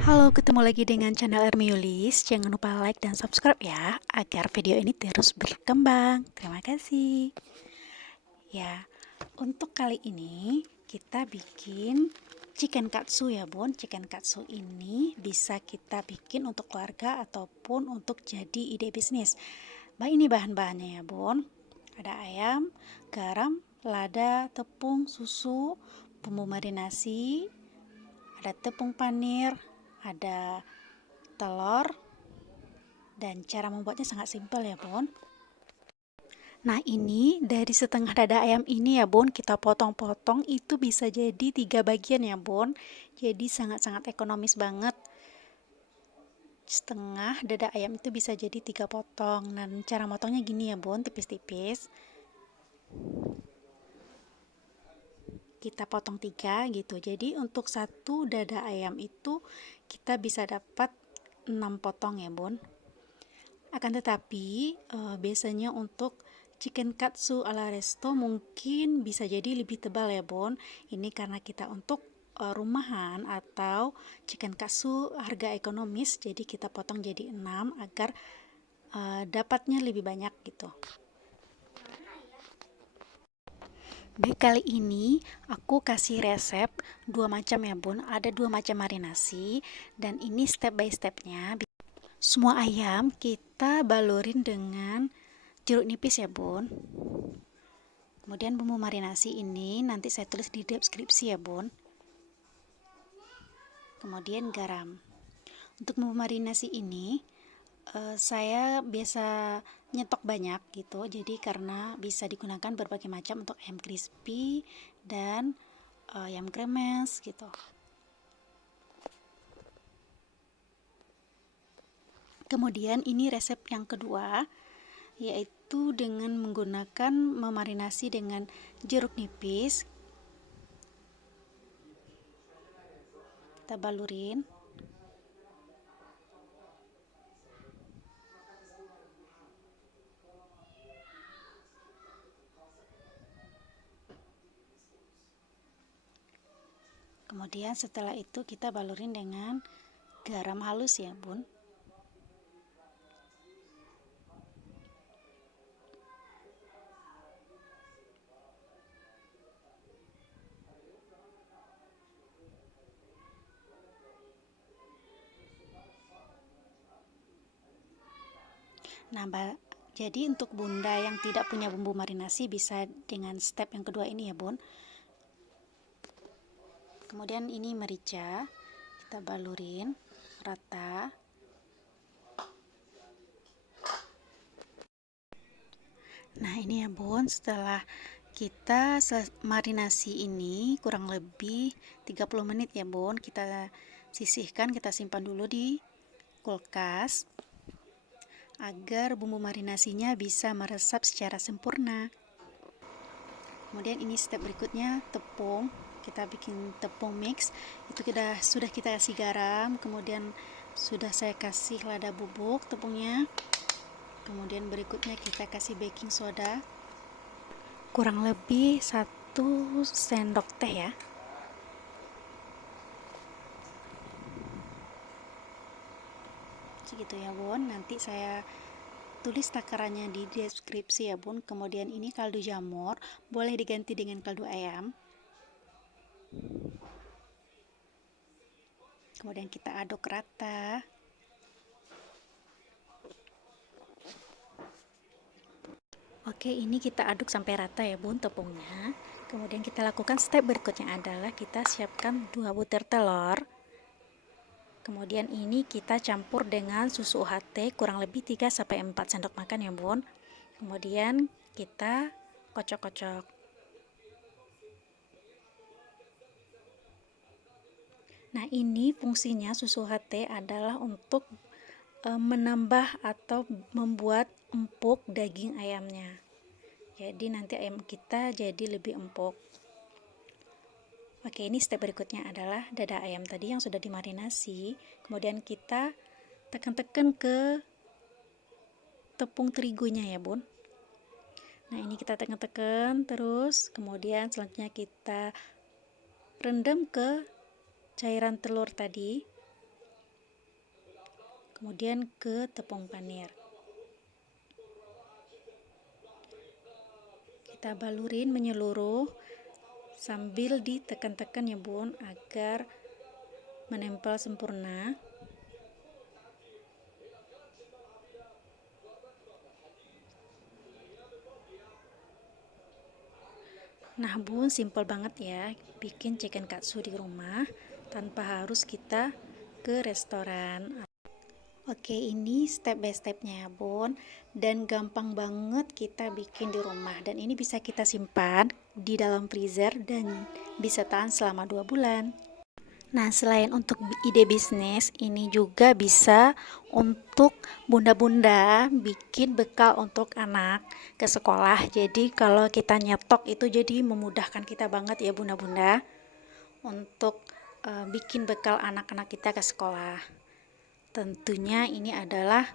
Halo, ketemu lagi dengan channel Ermiulis. Jangan lupa like dan subscribe ya, agar video ini terus berkembang. Terima kasih. Ya, untuk kali ini kita bikin chicken katsu ya bun. Chicken katsu ini bisa kita bikin untuk keluarga ataupun untuk jadi ide bisnis. Ini bahan-bahannya ya bun. Ada ayam, garam, lada, tepung, susu, bumbu marinasi, ada tepung panir, ada telur, dan cara membuatnya sangat simpel ya bun. Nah ini dari setengah dada ayam ini ya bun, kita potong-potong itu bisa jadi 3 bagian ya bun. Jadi sangat-sangat ekonomis banget. Setengah dada ayam itu bisa jadi 3 potong. Dan cara motongnya gini ya bun, tipis-tipis. Kita potong 3 gitu. Jadi untuk satu dada ayam itu kita bisa dapat 6 potong ya bun. Akan tetapi biasanya untuk chicken katsu ala resto mungkin bisa jadi lebih tebal ya Bon. Ini karena kita untuk rumahan atau chicken katsu harga ekonomis, jadi kita potong jadi 6 agar dapatnya lebih banyak gitu. Baik, kali ini aku kasih resep 2 macam ya bun. Ada 2 macam marinasi dan ini step by stepnya. Semua ayam kita balurin dengan jeruk nipis ya bun. Kemudian bumbu marinasi ini nanti saya tulis di deskripsi ya bun. Kemudian garam. Untuk bumbu marinasi ini saya biasa nyetok banyak gitu, jadi karena bisa digunakan berbagai macam untuk ayam crispy dan ayam kremes gitu. Kemudian ini resep yang kedua, yaitu dengan menggunakan memarinasi dengan jeruk nipis. Kita balurin. Kemudian setelah itu kita balurin dengan garam halus ya bun. Nah, jadi untuk bunda yang tidak punya bumbu marinasi bisa dengan step yang kedua ini ya bun. Kemudian ini merica, kita balurin rata. Nah ini ya bun, setelah kita marinasi ini kurang lebih 30 menit ya bun, kita sisihkan, kita simpan dulu di kulkas agar bumbu marinasinya bisa meresap secara sempurna. Kemudian ini step berikutnya, tepung. Kita bikin tepung mix, itu sudah kita kasih garam, kemudian sudah saya kasih lada bubuk tepungnya. Kemudian berikutnya kita kasih baking soda kurang lebih 1 sendok teh ya. Segitu ya bun, nanti saya tulis takarannya di deskripsi ya bun. Kemudian ini kaldu jamur, boleh diganti dengan kaldu ayam. Kemudian kita aduk rata. Oke, ini kita aduk sampai rata ya bun tepungnya. Kemudian kita lakukan step berikutnya adalah kita siapkan 2 butir telur. Kemudian ini kita campur dengan susu UHT kurang lebih 3-4 sendok makan ya bun. Kemudian kita kocok-kocok. Nah ini fungsinya susu UHT adalah untuk menambah atau membuat empuk daging ayamnya. Jadi nanti ayam kita jadi lebih empuk. Oke, ini step berikutnya adalah dada ayam tadi yang sudah dimarinasi. Kemudian kita tekan-tekan ke tepung terigunya ya bun. Nah ini kita tekan-tekan terus, kemudian selanjutnya kita rendam ke cairan telur tadi. kemudian ke tepung panir. Kita balurin menyeluruh sambil ditekan-tekan ya bun, agar menempel sempurna. Nah bun, simple banget ya bikin chicken katsu di rumah tanpa harus kita ke restoran. Oke, ini step by stepnya ya bun, dan gampang banget kita bikin di rumah, dan ini bisa kita simpan di dalam freezer dan bisa tahan selama 2 bulan. Nah, selain untuk ide bisnis, ini juga bisa untuk bunda-bunda bikin bekal untuk anak ke sekolah. Jadi kalau kita nyetok itu jadi memudahkan kita banget ya bunda-bunda untuk bikin bekal anak-anak kita ke sekolah. Tentunya ini adalah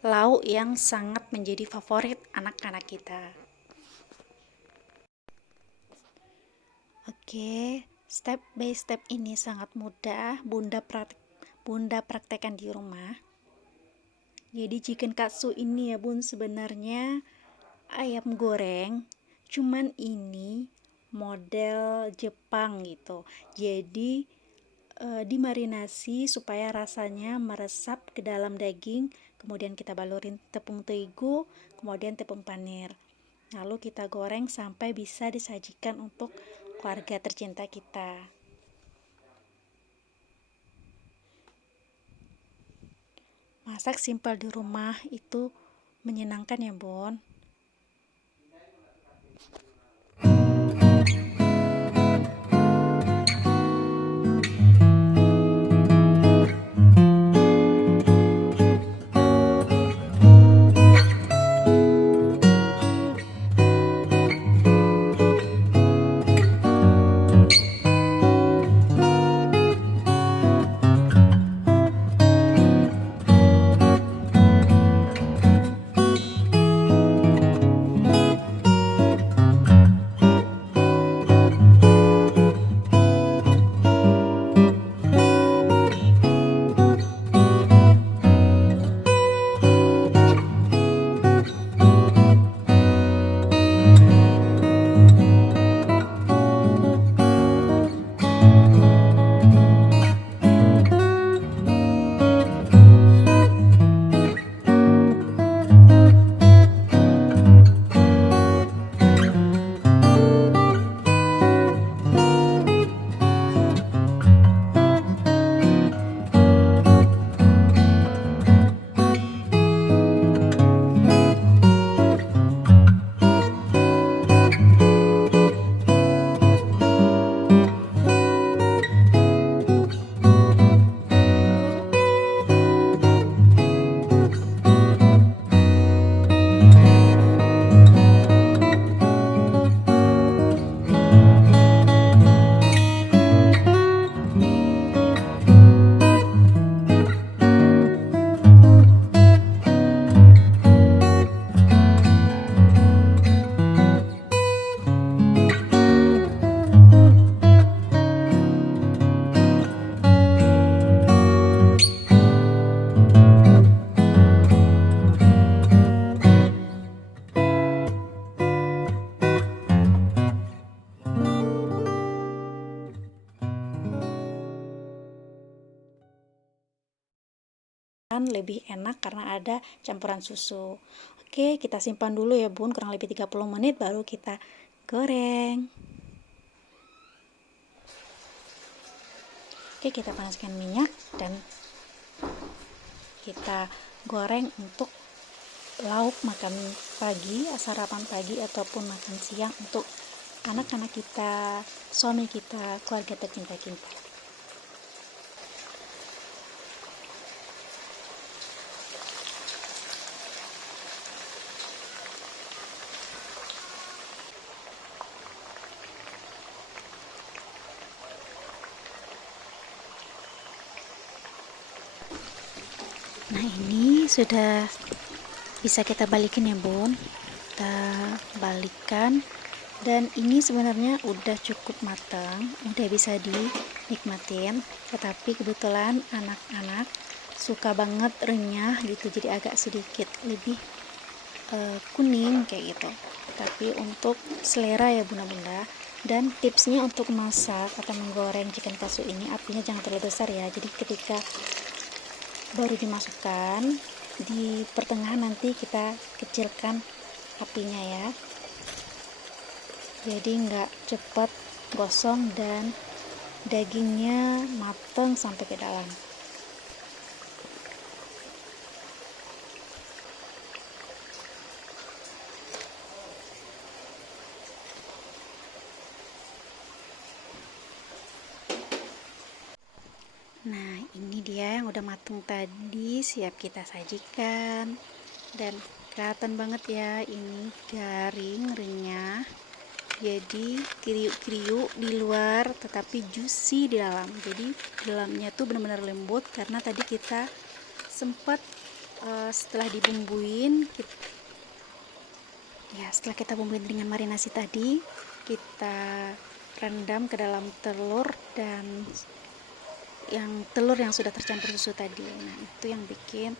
lauk yang sangat menjadi favorit anak-anak kita. Oke, step by step ini sangat mudah bunda praktekkan di rumah. Jadi chicken katsu ini ya bun, sebenarnya ayam goreng, cuman ini model Jepang gitu. Jadi dimarinasi supaya rasanya meresap ke dalam daging, kemudian kita balurin tepung terigu, kemudian tepung panir, lalu kita goreng sampai bisa disajikan untuk keluarga tercinta kita. Masak simpel di rumah itu menyenangkan ya Bon. Lebih enak karena ada campuran susu. Oke, kita simpan dulu ya Bun, kurang lebih 30 menit baru kita goreng. Oke, kita panaskan minyak dan kita goreng untuk lauk makan pagi, sarapan pagi ataupun makan siang untuk anak-anak kita, suami kita, keluarga tercinta kita. Nah ini sudah bisa kita balikin ya Bun, kita balikan, dan ini sebenarnya udah cukup matang, udah bisa dinikmatin. Tetapi kebetulan anak-anak suka banget renyah gitu, jadi agak sedikit lebih kuning kayak gitu. Tapi untuk selera ya bunda-bunda. Dan tipsnya untuk masak atau menggoreng chicken katsu ini, apinya jangan terlalu besar ya. Jadi ketika baru dimasukkan, di pertengahan nanti kita kecilkan apinya ya, jadi nggak cepat gosong dan dagingnya mateng sampai ke dalam. Nah, ini dia yang udah mateng tadi, siap kita sajikan. Dan kelihatan banget ya, ini garing, renyah. Jadi kriuk-kriuk di luar tetapi juicy di dalam. Jadi dalamnya tuh benar-benar lembut karena tadi kita sempat setelah dibumbuin, setelah kita bumbuin dengan marinasi tadi, kita rendam ke dalam telur dan telur yang sudah tercampur susu tadi. Nah, itu yang bikin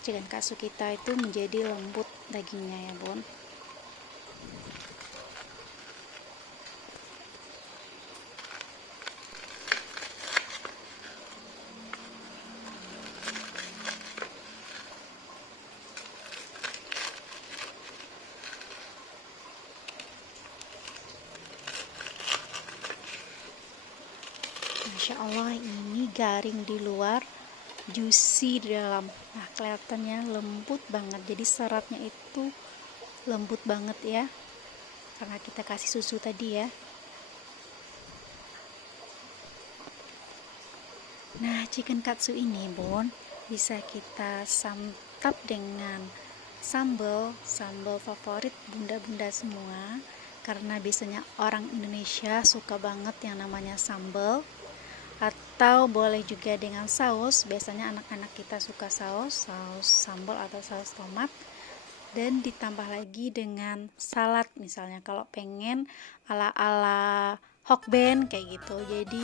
chicken katsu kita itu menjadi lembut dagingnya ya bun. Masya Allah, ini garing di luar, juicy di dalam. Nah, kelihatannya lembut banget, jadi seratnya itu lembut banget ya, karena kita kasih susu tadi ya. Nah, chicken katsu ini bun bisa kita santap dengan sambal favorit bunda-bunda semua, karena biasanya orang Indonesia suka banget yang namanya sambal, atau boleh juga dengan saus. Biasanya anak-anak kita suka saus sambal atau saus tomat, dan ditambah lagi dengan salad misalnya kalau pengen ala-ala Hokben kayak gitu. Jadi